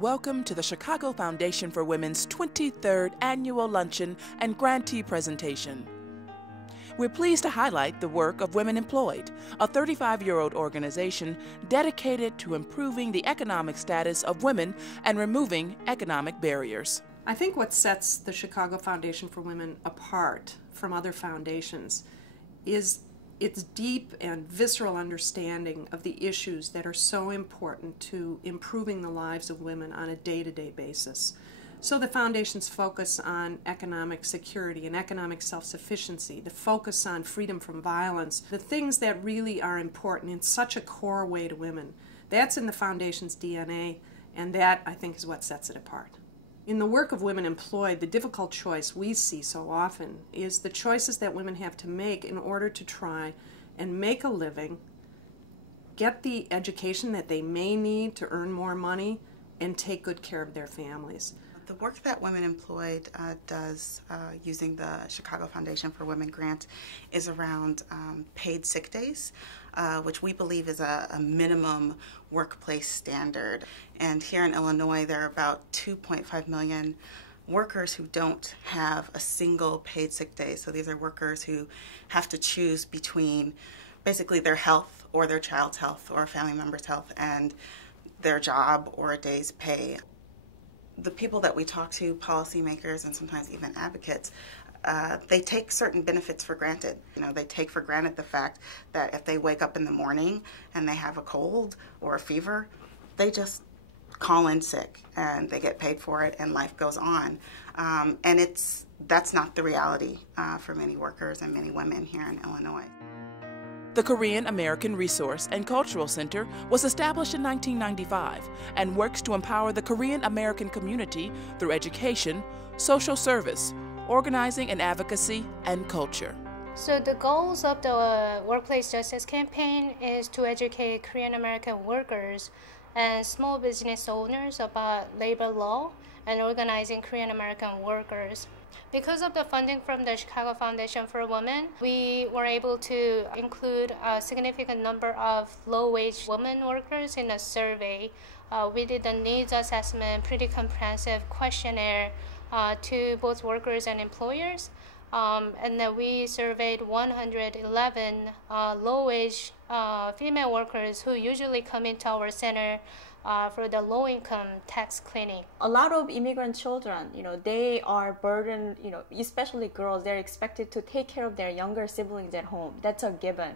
Welcome to the Chicago Foundation for Women's 23rd Annual Luncheon and Grantee Presentation. We're pleased to highlight the work of Women Employed, a 35-year-old organization dedicated to improving the economic status of women and removing economic barriers. I think what sets the Chicago Foundation for Women apart from other foundations is its deep and visceral understanding of the issues that are so important to improving the lives of women on a day-to-day basis. So the Foundation's focus on economic security and economic self-sufficiency, the focus on freedom from violence, the things that really are important in such a core way to women, that's in the Foundation's DNA, and that, I think, is what sets it apart. In the work of Women Employed, the difficult choice we see so often is the choices that women have to make in order to try and make a living, get the education that they may need to earn more money, and take good care of their families. The work that Women Employed does using the Chicago Foundation for Women grant is around paid sick days, which we believe is a minimum workplace standard. And here in Illinois, there are about 2.5 million workers who don't have a single paid sick day. So these are workers who have to choose between basically their health or their child's health or a family member's health and their job or a day's pay. The people that we talk to, policymakers and sometimes even advocates, they take certain benefits for granted. They take for granted the fact that if they wake up in the morning and they have a cold or a fever, they just call in sick and they get paid for it and life goes on. And that's not the reality for many workers and many women here in Illinois. The Korean American Resource and Cultural Center was established in 1995 and works to empower the Korean American community through education, social service, organizing and advocacy, and culture. So the goals of the Workplace Justice Campaign is to educate Korean American workers and small business owners about labor law and organizing Korean American workers. Because of the funding from the Chicago Foundation for Women, we were able to include a significant number of low-wage women workers in a survey. We did a needs assessment, pretty comprehensive questionnaire to both workers and employers. And then we surveyed 111 low-wage female workers who usually come into our center for the low-income tax cleaning. A lot of immigrant children, they are burdened, especially girls, they're expected to take care of their younger siblings at home. That's a given.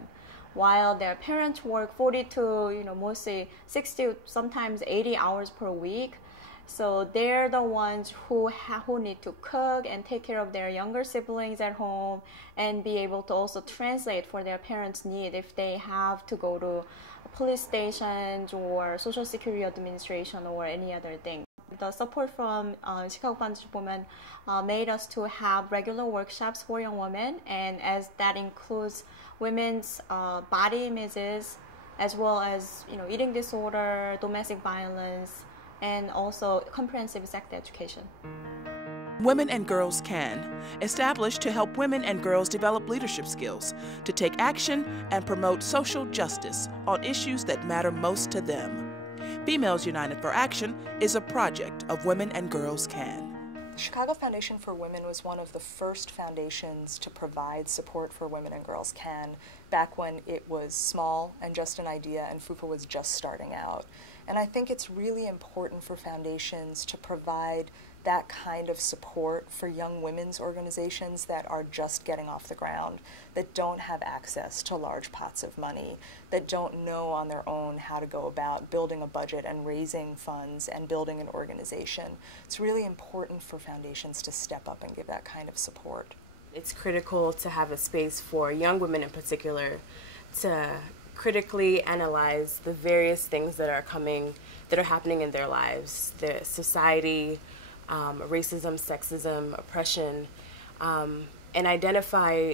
While their parents work 40 to, mostly 60, sometimes 80 hours per week. So they're the ones who need to cook and take care of their younger siblings at home and be able to also translate for their parents' need if they have to go to police stations or Social Security Administration or any other thing. The support from Chicago Foundation for Women made us to have regular workshops for young women, and as that includes women's body images, as well as eating disorder, domestic violence, and also comprehensive sex education. Women and Girls Can, established to help women and girls develop leadership skills, to take action and promote social justice on issues that matter most to them. Females United for Action is a project of Women and Girls Can. The Chicago Foundation for Women was one of the first foundations to provide support for Women and Girls Can back when it was small and just an idea and FUFA was just starting out. And I think it's really important for foundations to provide that kind of support for young women's organizations that are just getting off the ground, that don't have access to large pots of money, that don't know on their own how to go about building a budget and raising funds and building an organization. It's really important for foundations to step up and give that kind of support. It's critical to have a space for young women in particular to critically analyze the various things that are happening in their lives, the society, racism, sexism, oppression, and identify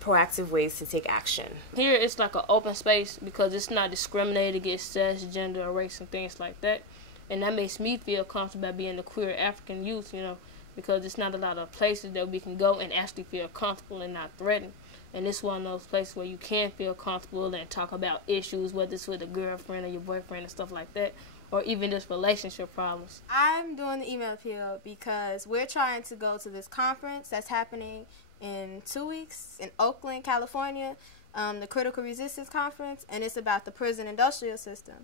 proactive ways to take action. Here it's like an open space because it's not discriminated against sex, gender, or race and things like that. And that makes me feel comfortable about being a queer African youth, because it's not a lot of places that we can go and actually feel comfortable and not threatened. And it's one of those places where you can feel comfortable and talk about issues, whether it's with a girlfriend or your boyfriend and stuff like that, or even just relationship problems. I'm doing the email appeal because we're trying to go to this conference that's happening in 2 weeks in Oakland, California, the Critical Resistance Conference, and it's about the prison industrial system.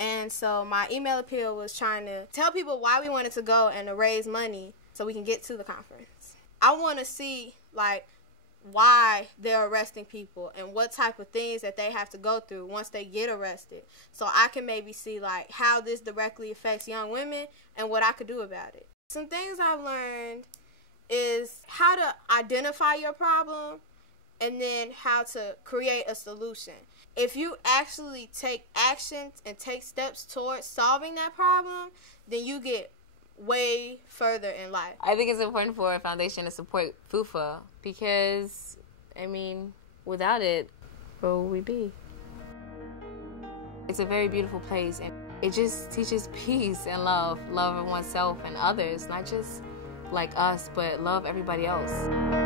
And so my email appeal was trying to tell people why we wanted to go and to raise money so we can get to the conference. I want to see, like, why they're arresting people and what type of things that they have to go through once they get arrested, so I can maybe see like how this directly affects young women and what I could do about it. Some things I've learned is how to identify your problem and then how to create a solution. If you actually take actions and take steps towards solving that problem, then you get way further in life. I think it's important for a foundation to support FUFA because, I mean, without it, where would we be? It's a very beautiful place, and it just teaches peace and love of oneself and others, not just like us, but love everybody else.